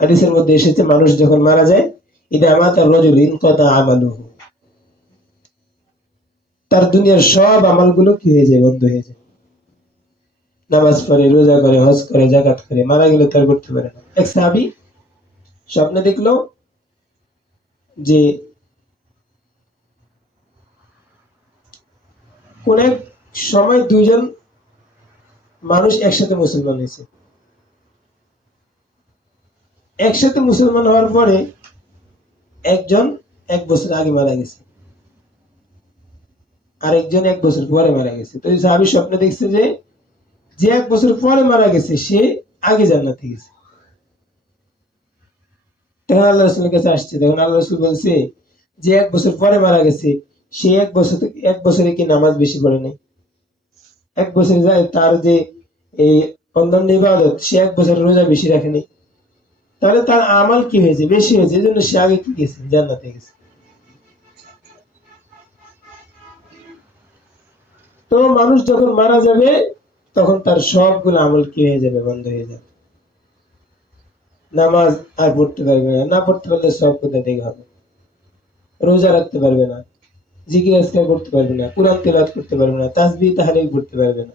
হাদিসের মধ্যে এসেছে মানুষ যখন মারা যায় ইদা মাতা রাজুল ইনকাতা আমালুহু, তার দুনিয়ার সব আমলগুলো কি হয়ে যায়, বন্ধ হয়ে যায়। নামাজ পড়ে, রোজা করে, হজ করে, যাকাত করে, মারা গেলে তার করতে পারে না। এক সাহাবী স্বপ্নে দেখলো যে কোন এক সময় দুইজন মানুষ একসাথে মুসলমান হয়েছে। একসাথে মুসলমান হওয়ার পরে একজন 1 বছর আগে মারা গেছে, আরেকজন 1 বছর পরে মারা গেছে। তো এই সাহাবী স্বপ্নে দেখছে যে যে 1 বছর পরে মারা গেছে সে আগে জান্নাতে গেছে। তখন আল্লাহ রাসূলের কাছে আসছে, তখন আল্লাহ রাসূল বলছে যে 1 বছর পরে মারা গেছে সে 1 বছরে কি নামাজ বেশি পড়ে নাই? 1 বছরে যায় তার যে এই অন্যান্য ইবাদত, সে 1 বছর রোজা বেশি রাখেনি, তাহলে তার আমল কি হয়েছে, বেশি হয়েছে, এই জন্য সে আগে কি গেছে, জান্নাতে গেছে। তো মানুষ যখন মারা যাবে তখন তার সবগুলো আমল কি হয়ে যাবে, বন্ধ হয়ে যাবে। নামাজ আর পড়তে পারবে না, না পড়তে পারলে সব কোথা থেকে হবে। রোজা রাখতে পারবে না, জিকির আজকার করতে পারবে না, কুরআন তেলাওয়াত করতে পারবে না, তাসবিহ তাহলিল পড়তে পারবে না।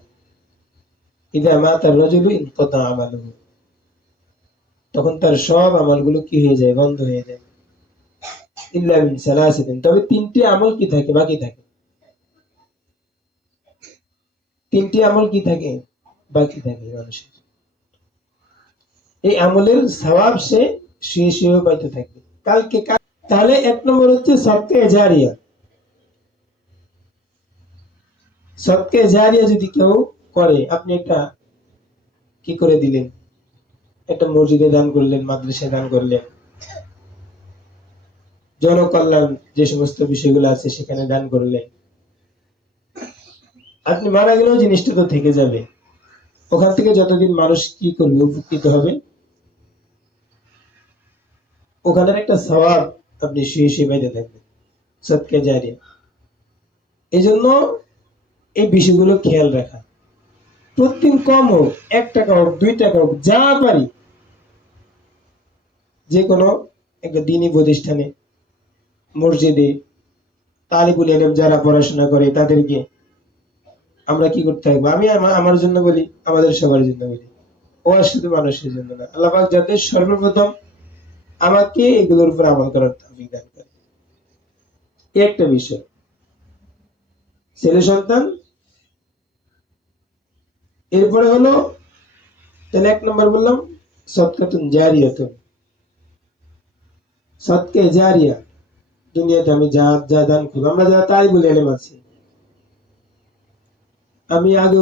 ইদা মাতা রাজুলু ইনকাতা আমালুহু, তখন তার সব আমলগুলো কি হয়ে যায়, বন্ধ হয়ে যায়। ইল্লা মিন সালাসাতিন, তবে 3টি আমল কি থাকে, বাকি থাকে। 3টি আমল কি থাকে, বাকি থাকে মানুষের। এই আমলের সওয়াব সে শুয়ে শুয়ে পাইতে থাকে কালকে। তাহলে 1 নম্বর হচ্ছে সদকা জারিয়া। সদকা জারিয়া যদি কেউ করে, আপনি একটা কি করে দিলেন, একটা মসজিদে দান করলেন, মাদ্রাসায় দান করলেন, জনকল্যাণ যে সমস্ত বিষয়গুলো আছে সেখানে দান করলেন। আপনি মারা গেলেও জিনিসটা তো থেকে যাবে, ওখান থেকে যতদিন মানুষ কি করবে, উপকৃত হবে, ওখানের একটা সওয়াব আপনি শুয়ে শুয়ে পাইতে থাকবেন, সদকা জারিয়া। এই জন্য এই বিষয়গুলো খেয়াল রাখা, প্রতিদিন কম হোক, 1 টাকা হোক, 2 টাকা হোক, যা পারি, যে কোনো একটা দিনী প্রতিষ্ঠানে, মসজিদে, তালিবুল ইলম যারা পড়াশোনা করে তাদেরকে আমরা কি করতে হবে, আমি আমার জন্য বলি, আমাদের সবার জন্য বলি, ওয়াজ শুধু মানুষের জন্য না, আল্লাহ পাক যাতে সর্বপ্রথম আমাকে এগুলোর উপর আমল করার তৌফিক দান করে। এই একটা বিষয়। ছেলে সন্তান, এরপরে হলো, তাহলে 1 নম্বর বললাম সদকাতুন জারিয়াতুন, সদকা জারিয়া। দুনিয়াতে আমি যা যা দান করবো, আমরা যারা তালিবুল ইলম আছি, আমি আগে